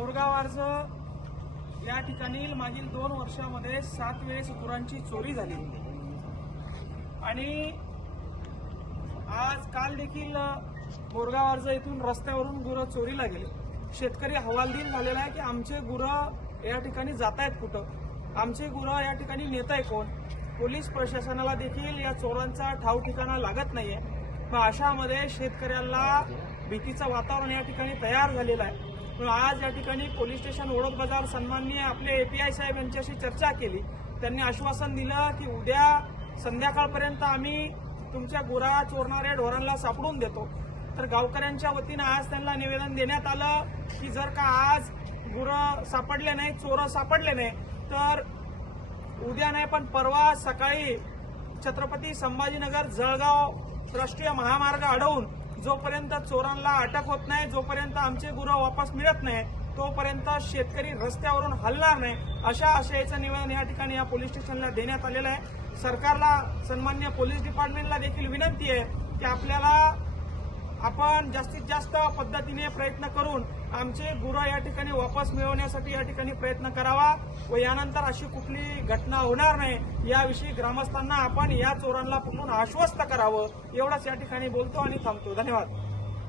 मोरगावारचं या ठिकाणी मागील दोन वर्षामध्ये सात वेळेस गुरांची चोरी झाली. आणि आज काल देखील मोरगावारचं इथून रस्त्यावरून गुरं चोरीला गेले. शेतकरी हवालदिल झालेला आहे की आमचे गुरं या ठिकाणी जात आहेत कुठं? आमचे गुरं या ठिकाणी नेत आहे कोण? पोलीस प्रशासनाला देखील या चोरांचा ठाव ठिकाणा लागत नाहीये. मग अशामध्ये शेतकऱ्याला भीतीचं वातावरण या ठिकाणी तयार झालेलं आहे. आज या ठिकाणी पोलीस स्टेशन ओळख बाजार सन्माननीय आपले एपीआय साहेब यांच्याशी चर्चा केली. त्यांनी आश्वासन दिलं की उद्या संध्याकाळपर्यंत आम्ही तुमच्या गुरा चोरणाऱ्या ढोरांना सापडून देतो. तर गावकऱ्यांच्या वतीनं आज त्यांना निवेदन देण्यात आलं की जर का आज गुरं सापडले नाही चोरं सापडले नाही तर उद्या नाही पण परवा सकाळी छत्रपती संभाजीनगर जळगाव राष्ट्रीय महामार्ग अडवून जोपर्यंत चोरांना अटक होत नाही जोपर्यंत आमचे गुरु वापस मिळत नाही तोपर्यंत शेतकरी रस्त्यावरून हलणार नाही अशा आशयाचं निवेदन या ठिकाणी या पोलीस स्टेशनला देण्यात आलेलं आहे. सरकारला सन्मान्य पोलीस डिपार्टमेंटला देखील विनंती आहे की आपल्याला आपण जास्तीत जास्त पद्धतीने प्रयत्न करून आमचे गुरं या ठिकाणी वापस मिळवण्यासाठी या ठिकाणी प्रयत्न करावा व यानंतर अशी कुठली घटना होणार नाही याविषयी ग्रामस्थांना आपण या चोरांना पूर्ण आश्वस्त करावं एवढंच या ठिकाणी बोलतो आणि थांबतो. धन्यवाद.